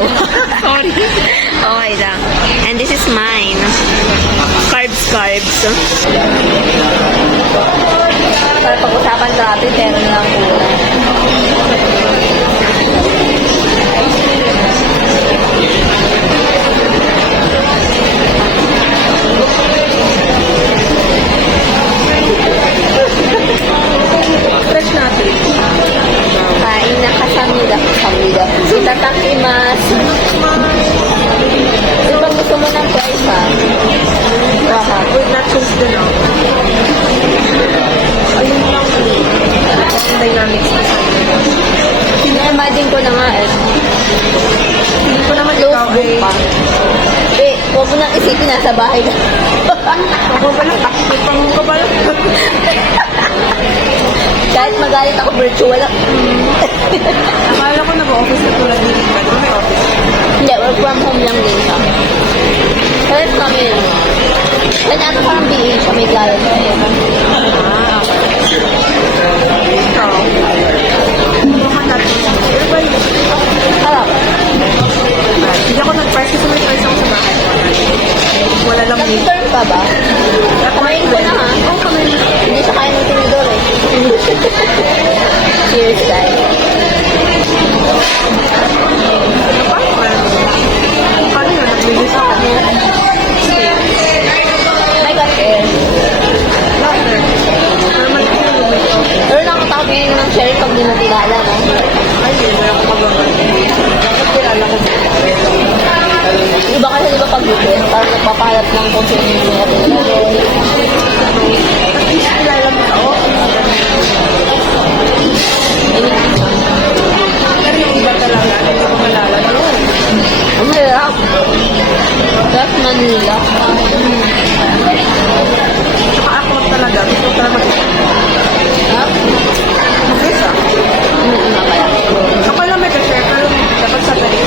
sabaw. Sorry. Okay lang. And this is mine. Carbs. Para pag-usapan grabe, pero na lang po. Stretch natin. Kain na kasamida. Itatakimasu. So, pag gusto mo ng price, ha? Baka. With nachos din ako. Ayun lang. Dynamics na sa'yo. Imagine ko na nga eh. Hindi ko naman ikaw pa. Huwag mo nang isipin nasa bahay na. Ako pala, takipang ko pala. Kahit magalit ako virtual. Akala ko nag-office na tulad dito. May office? Hindi, work from home lang din siya. First kami yun. Kanya ito parang BA siya, may client. Ikaw? Harap. Hindi ako nag-price kasi may price ako sa bahay. Wala lang yun. Nag-term ka ba? Kumain ko na ha. Hindi siya kaya ng tinidor eh. Cheers guys. Paano yun? Nag-release ako. I got it. Pero nakatawag ngayon ng Sherry pag di mo kilala, no? Ay, hindi ako mag-gagawin. Dapat kilala ko dito. Iba kasi diba pag weekend, parang nagpapalat ng kung sino yung mga pinagawin. At least kilala mo ako. Pero yung iba talaga, hindi ko malala doon. Ang hirap. That's Manila. Saka ako talaga, gusto ko talaga mag-isa. Ha? Mag-isa? Ako lang may ka-share, pero dapat sa tayo.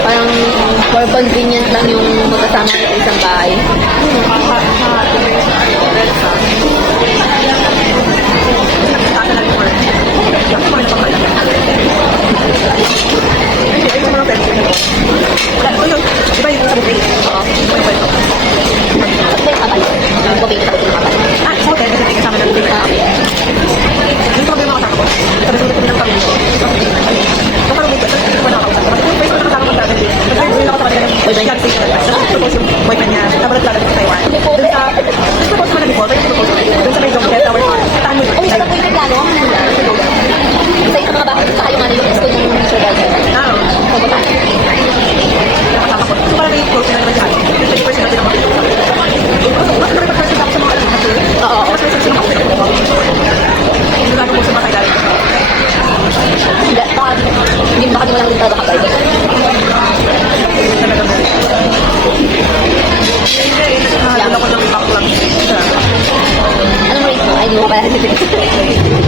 Parang more convenient lang yung magkasama sa isang bahay.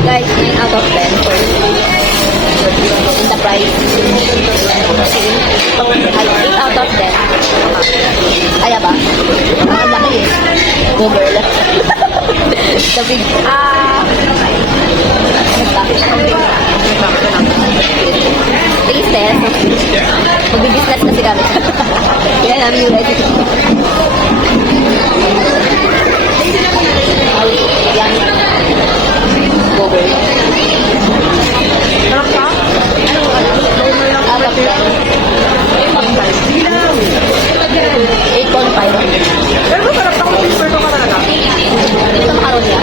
Guys, 9 out of 10 for in the price. 8 out of 10. Kaya ba? Ang laki eh. Go girl. The big... Taste test. Mag-business kasi kami. Yan namin yung ready. Yan. Go girl. Sarap ka? Out of 10. 8.5. Pero masarap ako yung pwede ka talaga. Ito makaroon niya.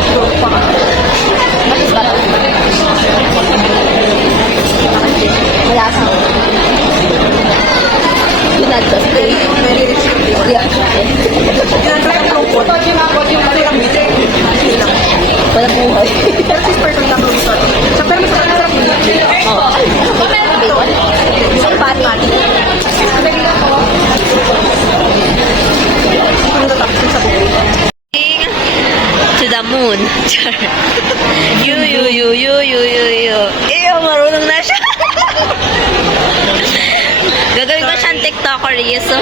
Matis ba? Malasa. Yun na, just stay. Yeah. Walang buhay. Pero si Spartan lang ang gusto. Sa pero mas masarap mo. Oo. Bacon. Isang pati. To the moon. You. Marunong na siya. Gagawin ko siyang TikToker, yes. Sa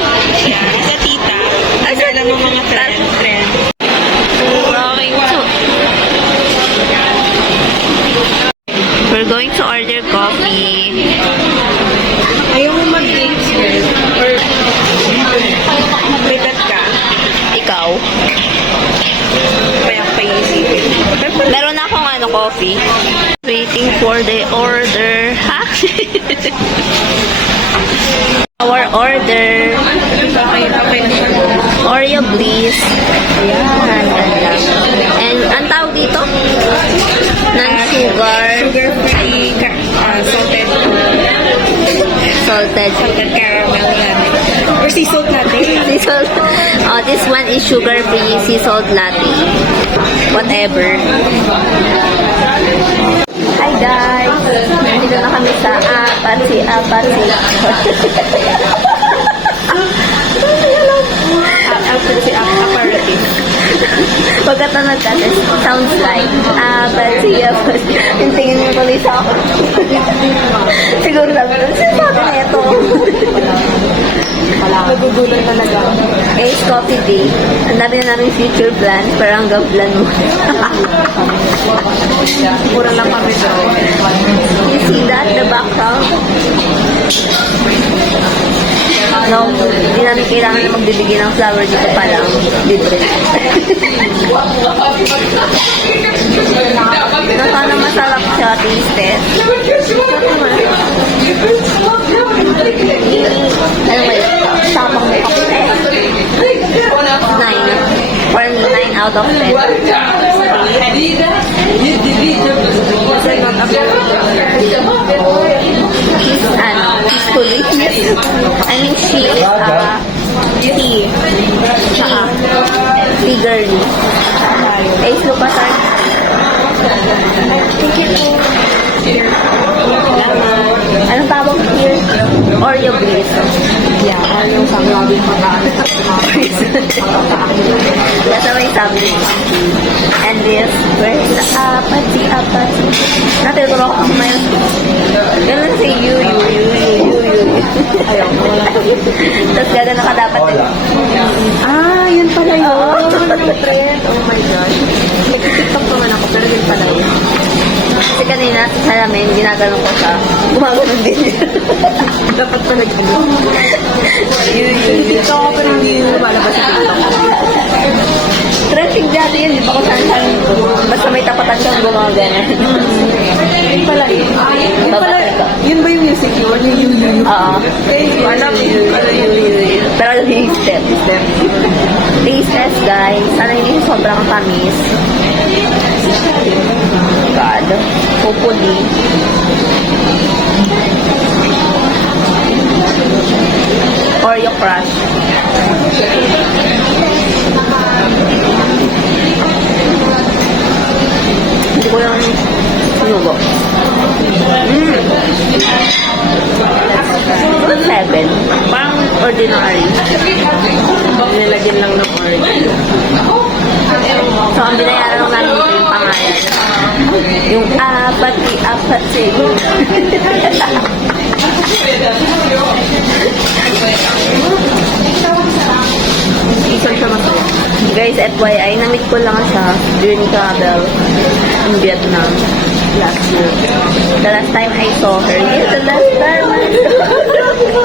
tita. Alam mo mga friend. Okay, so we're going to order coffee. coffee. Waiting for the order. Ha? Our order. Oreo Bliss. Ayan, ganda. And ang tawag dito? Non-sugar. Sugar-free, salted Salted. caramel latte. Or sea salt latte. Sea salt. Oh, this one is sugar-free sea salt latte. Whatever. Hi guys! Nandito na kami sa Apatsi. Aperitif. Pagkatanag ka, sounds like Apatsi. Yung tingin mo tuloy sa ako. Siguro sabi ko, sinasabi na ito. Nagugulan talaga. Ace Coffee Day. Ang dami na namin future plans, pero hanggang plan mo. Mura lang kami daw. You see that? The background? No, hindi namin kailangan na magbibigay ng flower dito pa lang. Libre. Na sana masarap siya, tasted. Ano ba yun? Tapang mo kape. 9. For me, 9 out of 10. She's, she's fully. I mean, she is, tea. Tsaka, tea girly. Ace Lupasan. Thank you po. Anong tawag here? Oreo Bliss. Yeah, yung sa laging mataan. That's how I sabi niya. And this, where's the apathy? Natuturo ko ako ngayon. Yan lang say you. Ayaw, wala. Tapos gano'n ka dapat din. Yun pala yun. Yung trend. Oh my gosh. Nag-tiktok naman ako, pero yun pala yun. Kasi kanina, sa salamin, ginaganon ko siya. Gumaganon din. Dapat pa nag-ano. Dito ako, pero hindi lumalabas sa TikTok. Trending dati yun, di ba kung saan ko. Basta may tapatan siyang gumaganon. Yun pala yun. Yun ba yung music yun? Yung Oo. alam yun. Pero yung step. Tasteless, guys. Sana hindi sobrang tamis. God. Hopefully. Oreo Crush. Hindi ko lang sinugo. 7. Parang ordinary. Nilagyan lang ng orange. So, ang binayaran lang namin ito yung pangalan. Yung apatsi. Isang siya masaya. Guys, FYI, na-meet ko lang siya during travel in Vietnam last year. The last time I saw her, the last time I saw her,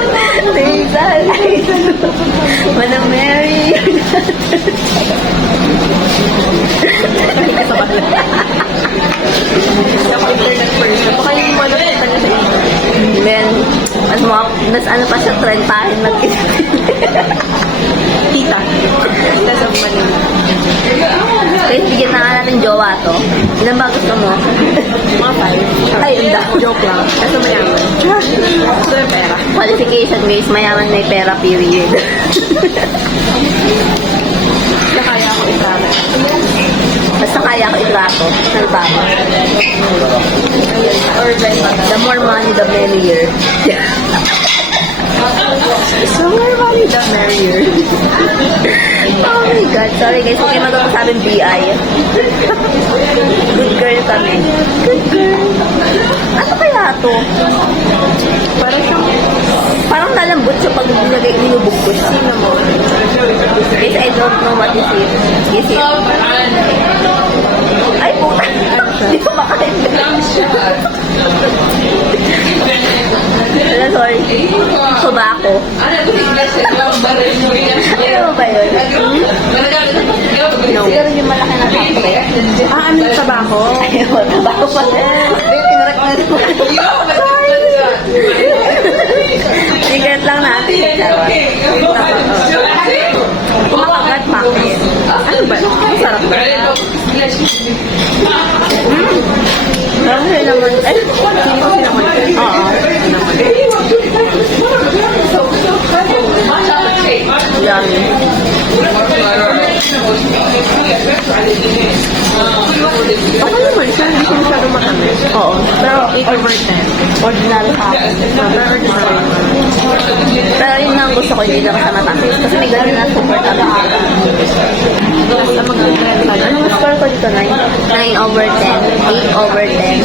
wanna marry you. Internet person. Baka yung mga nakita niya sa internet. Then, mas ano pa siya, trentahin Tita. That's of money. Guys, bigyan na nga natin jowa to. Ilan ba gusto mo? Mga 5. Ay, unda. Joke lang. Kasi mayaman. Gusto yung pera. Qualification, guys. Mayaman, may pera, period. Na kaya ako itama. Basta kaya ko itrato. Nagtama. Or like, the more money, the merrier. So, more money the merrier. Oh my God. Sorry guys, huwag kayo magkakasabing BI. Good girl kami. Good girl. Ano kaya to? Parang nalambot siya pag nilubog ko siya. Sino mo? Guys, I don't know what is it. Is it? Ay, puta. Hindi ko makain. Wala, sorry. Tobacco. Ano ba yun? Siguro yung malaki na kape. Ano yung tabako? Ayun, tabako pa. Kinurek na rin. Secret lang natin. Kumakagat bakit? Ano ba? Masarap ba? Parang sila naman. Eh, Oo. yan. Ako naman siya, hindi siya masyado matamis. Oo. Pero, 8 over 10. ordinary coffee. Pero ordinary. Pero yun ang gusto ko, hindi lang sa matamis. Kasi may ganun na super taga. Basta mag-blend. Anong score ko dito? 9 over 10. 8 over 10.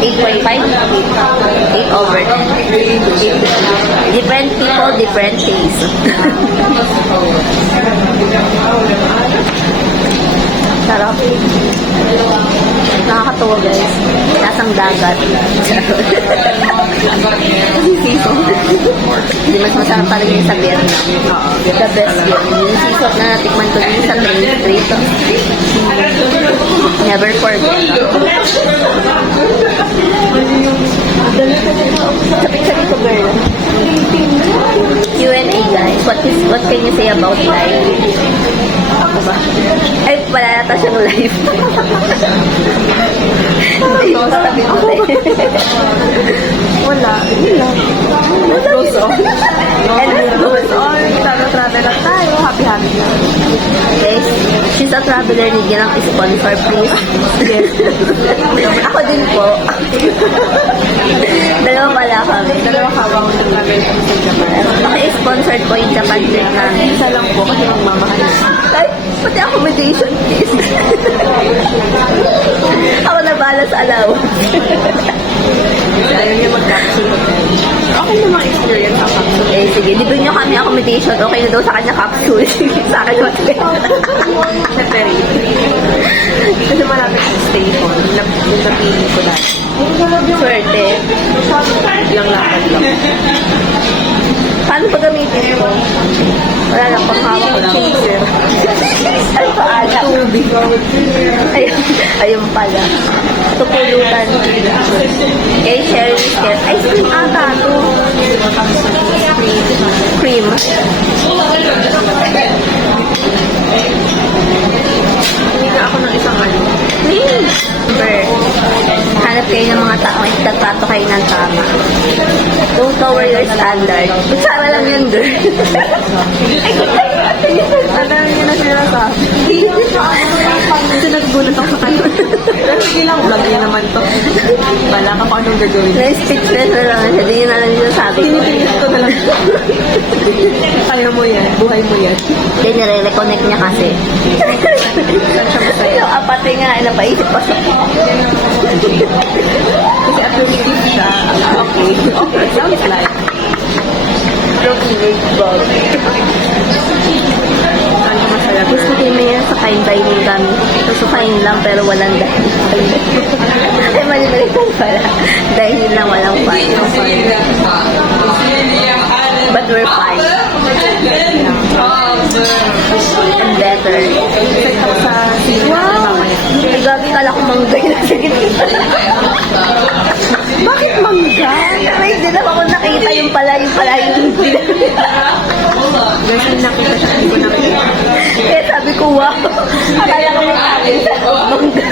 8.5? 8 over 10. Different people, different taste. Sarap. Nakakatuwa guys. Lasang dagat. Sisok. Hindi mas masarap talaga yung sa Vietnam. The best yun. Yung sisok na natikman ko din sa train street. Never forget. Sabi ko girl. Q&A guys. What can you say about life? Ako ba? Ay, wala yata siyang life. Hindi mo sabi mo Wala. Yun lang. Life goes on. And Life goes on. Travel lang tayo. Happy-happy lang. guys, since a traveler, need nyo lang sponsor, please. Yes. Ako din po. Dalawa pala kami. Dalawa kawang nag-travel kami sa Japan. Naka-sponsored po yung Japan trip namin. Isa lang po kasi magmamahal. Ay, pati accommodation, please. Ako na bahala sa allowance. Ayaw niya mag-capsule hotel. Okay namang experience ang capsule. Eh, sige, libre nyo kami accommodation. Okay na daw sa kanya capsule. Sa akin, hotel. Siyempre, kasi malapit sa station. Yung napili ko dati. Swerte. Yung lakad lang. Paano pa gamitin ko? Wala lang, panghawak ko lang. Chaser. Ay, paala. Tubig. Ayun pala. Tupulutan. Okay, sharing scare. Ice cream ata to. Cream. Hindi na ako ng isang ano. Cream. Hanap kayo ng mga taong itatrato kayo ng tama. Don't lower your standard. Kutsara lang yun, girl. Alam niyo na sila sa kasi nagugulat ako sa kanya. Pero hindi lang vlog niya naman to. Bala ka pa anong gagawin. Na-speechless na lang siya. Di yun na lang yung sabi ko. Pinipilit ko na lang. Kaya mo yan. Buhay mo yan. Then, nire-reconnect niya kasi. Saan siya masaya? Yung apate nga, napaisip pa siya. Kasi affirmative siya. Okay. Okay. Sounds like. Broken ball. Saan siya masaya? Gusto ko yung yan sa fine dining kami. So, fine lang pero walang dining. Ay, mali-mali ko pala. Dining lang, walang fine. But we're fine. And better. Check ako sa sino. Wow! Ay, gabi kala ko manggay na sa gitna. Bakit mangga? May hindi na ako nakita yung pala yung Guys, yung nakita siya, hindi ko nakita. kaya sabi ko, wow. Akala ko yung akin sa mangga.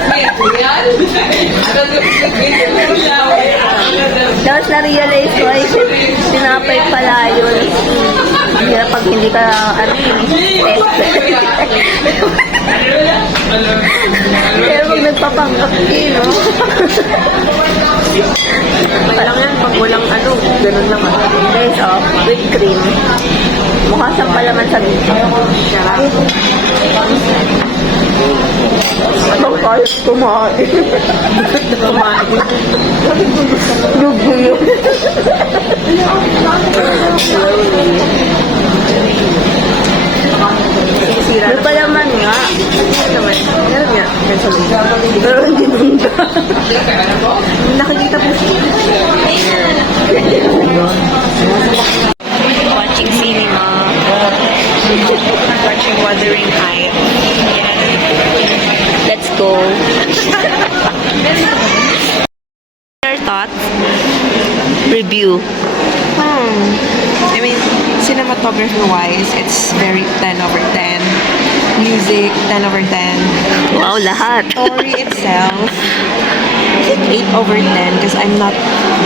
Tapos na-realize ko, ay, tinapay pala yun. Hirap pag hindi ka, test. Pero pag nagpapanggap no? Lang yan, pag walang ano, ganun lang ah. Guys, whipped cream. Mukha siyang palaman sa dito. Sarap. Ang kalat kumain. Kumain. Lugo yun. Sira May palaman nga. naman. Meron nga. Pero hindi nungga. Nakikita po siya. Watching cinema. Watching Wuthering Heights. Yes. cinematography-wise, it's very 10 over 10. Music, 10 over 10. Wow, lahat. Story itself, is it 8 over 10? Because I'm not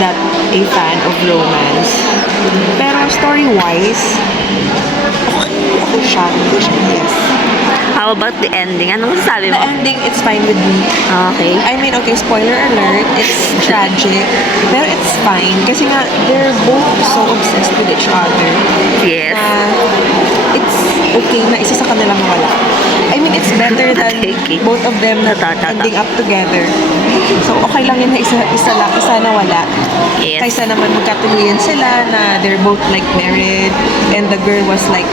that a fan of romance. Pero story-wise, okay siya. Yes. How about the ending? Anong masasabi The mo? ending, it's fine with me. Okay. I mean, okay, spoiler alert, it's tragic, pero it's fine kasi nga, they're both so obsessed with each other. Yes. It's okay na isa sa kanila mawala. I mean, it's better than Okay. both of them ending up together. So, okay lang yun na isa nawala. Yes. Kaysa naman magkatuluyan sila na they're both like married and the girl was like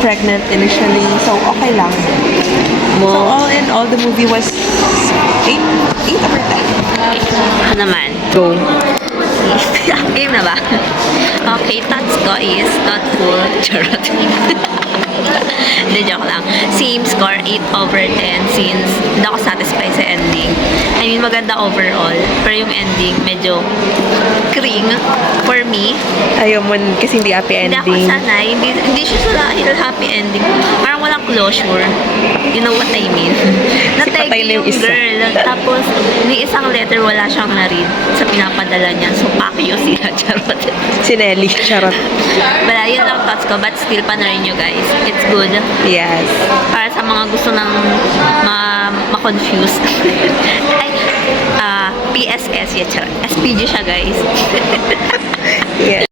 pregnant initially. So, okay lang. So, all in all, the movie was 8 over 10. Ano naman? Go. Game na ba? Okay, thoughts ko is thoughtful. Charot. Hindi, joke lang. Same score, 8 over 10 since hindi ako satisfied sa ending. I mean, maganda overall. Pero yung ending, medyo kring for me. Ayaw mo kasi hindi happy Hindi ako ending. sanay. Hindi siya sa dahil happy ending. Parang walang closure. You know what I mean? Nategi patay na yung yung isa. girl. Tapos, ni isang letter wala siyang na-read sa pinapadala niya. So, pakyo siya. Charot. Si Nelly, charot. Wala, yun lang thoughts ko. But still, panoorin nyo guys. It's good. Yes. Para sa mga gusto ng ma-confuse. Ay, PSS. Yeah, charot. SPG siya guys. Yeah.